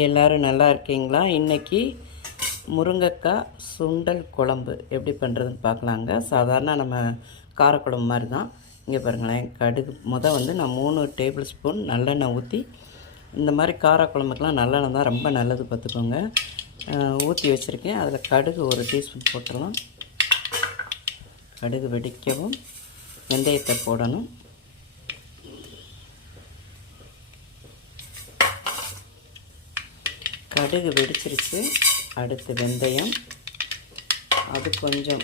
எல்லோரும் நல்லா இருக்கீங்களா? இன்றைக்கி முருங்கைக்காய் சுண்டல் குழம்பு எப்படி பண்ணுறதுன்னு பார்க்கலாங்க. சாதாரண நம்ம காரக்குழம்பு மாதிரி தான். இங்கே பாருங்களேன், கடுகு வந்து நான் 3 டேபிள் ஸ்பூன் நல்லெண்ணெய் ஊற்றி, இந்த மாதிரி காரக்குழம்புக்கெலாம் நல்லெண்ணெய் தான் ரொம்ப நல்லது பார்த்துக்கோங்க. ஊற்றி வச்சுருக்கேன். அதில் கடுகு 1 டீஸ்பூன் போட்டுடலாம். கடுகு வெடிக்கவும் வெந்தயத்தை போடணும். கடுகு வெடிச்சிருச்சு. அடுத்து வெந்தயம், அது கொஞ்சம்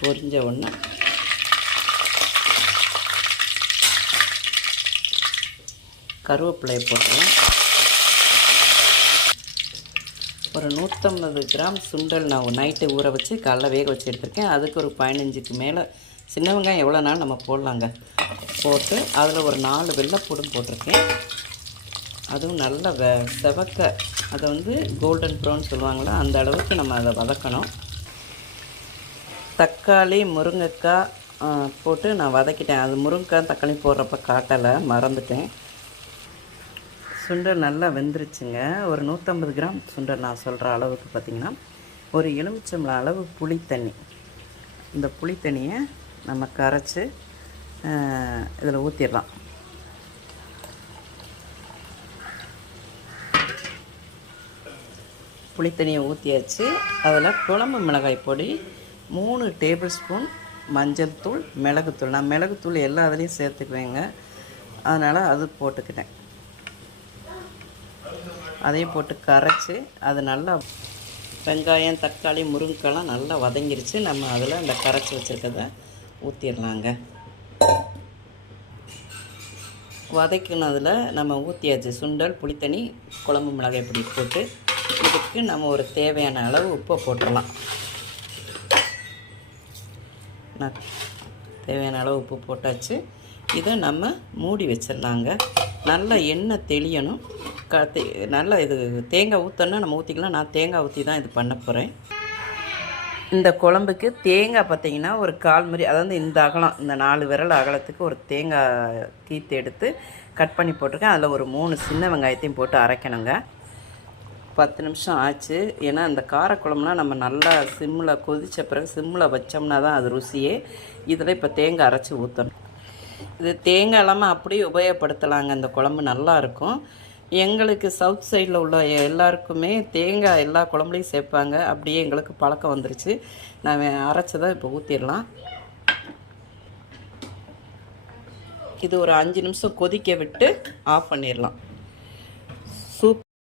பொரிஞ்ச உடனே கருவேப்பிலையை போட்டுக்கலாம். ஒரு 150 கிராம் சுண்டல் நான் நைட்டு ஊற வச்சு காலைல வேக வச்சு எடுத்துருக்கேன். அதுக்கு ஒரு 15க்கு மேலே சின்ன வெங்காயம் எவ்வளோ நாள் நம்ம போடலாங்க. போட்டு அதில் ஒரு 4 வெள்ளைப்பூடும் போட்டிருக்கேன். அதுவும் நல்லா செவக்க, அதை கோல்டன் ப்ரௌன் சொல்லுவாங்களா, அந்த அளவுக்கு நம்ம அதை வதக்கணும். தக்காளி முருங்கைக்காய் போட்டு நான் வதக்கிட்டேன். அது முருங்கைக்காய் தக்காளி போடுறப்ப காட்டலை, மறந்துட்டேன். சுண்டல் நல்லா வெந்துருச்சுங்க. ஒரு 150 கிராம் சுண்டல் நான் சொல்கிற அளவுக்கு பார்த்திங்கன்னா, ஒரு எலுமிச்சம்பழம் அளவு புளி தண்ணி. இந்த புளி தண்ணியை நம்ம கரைச்சி இதில் ஊற்றிடலாம். புளித்தண்ணியை ஊற்றியாச்சு. அதில் குழம்பு மிளகாய் பொடி 3 டேபிள் ஸ்பூன், மஞ்சள் தூள், மிளகுத்தூள். நான் மிளகுத்தூள் எல்லா இதுலேயும் சேர்த்துக்குவேங்க, அதனால் அது போட்டுக்கிட்டேன். அதையும் போட்டு கரைச்சி, அது நல்லா வெங்காயம் தக்காளி முருங்கைக்காய்லாம் நல்லா வதங்கிருச்சு. நம்ம அதில் அந்த கரைச்சி வச்சுருக்கதை ஊற்றிடலாங்க. வதக்கினதில் நம்ம ஊற்றியாச்சு சுண்டல், புளித்தண்ணி, குழம்பு மிளகாய் பொடி போட்டு, இதுக்கு நம்ம ஒரு தேவையான அளவு உப்பை போட்டுடலாம். தேவையான அளவு உப்பு போட்டாச்சு. இதை நம்ம மூடி வச்சிடலாங்க. நல்லா எண்ணெய் தெளியணும். நல்லா இது தேங்காய் ஊற்றணுன்னா நம்ம ஊற்றிக்கலாம். நான் தேங்காய் ஊற்றி தான் இது பண்ண போகிறேன். இந்த குழம்புக்கு தேங்காய் பார்த்திங்கன்னா ஒரு 1/4 மாதிரி, அதாவது இந்த அகலம், இந்த 4 விரல் அகலத்துக்கு ஒரு தேங்காய் கீத்து எடுத்து கட் பண்ணி போட்டிருக்கேன். அதில் ஒரு 3 சின்ன வெங்காயத்தையும் போட்டு அரைக்கணுங்க. 10 நிமிஷம் ஆச்சு. ஏன்னா இந்த காரக்குழம்புலாம் நம்ம நல்லா சிம்மில் கொதித்த பிறகு சிம்மில் வச்சோம்னா தான் அது ருசியே. இதில் இப்போ தேங்காய் அரைச்சி ஊற்றணும். இது தேங்காய் இல்லாமல் அப்படியே உபயோகப்படுத்தலாங்க. இந்த குழம்பு நல்லாயிருக்கும். எங்களுக்கு சவுத் சைடில் உள்ள எல்லாருக்குமே தேங்காய் எல்லா குழம்புலையும் சேர்ப்பாங்க. அப்படியே எங்களுக்கு பழக்கம் வந்துருச்சு. நான் அரைச்சதை இப்போ ஊற்றிடலாம். இது ஒரு 5 நிமிஷம் கொதிக்க விட்டு ஆஃப் பண்ணிடலாம்.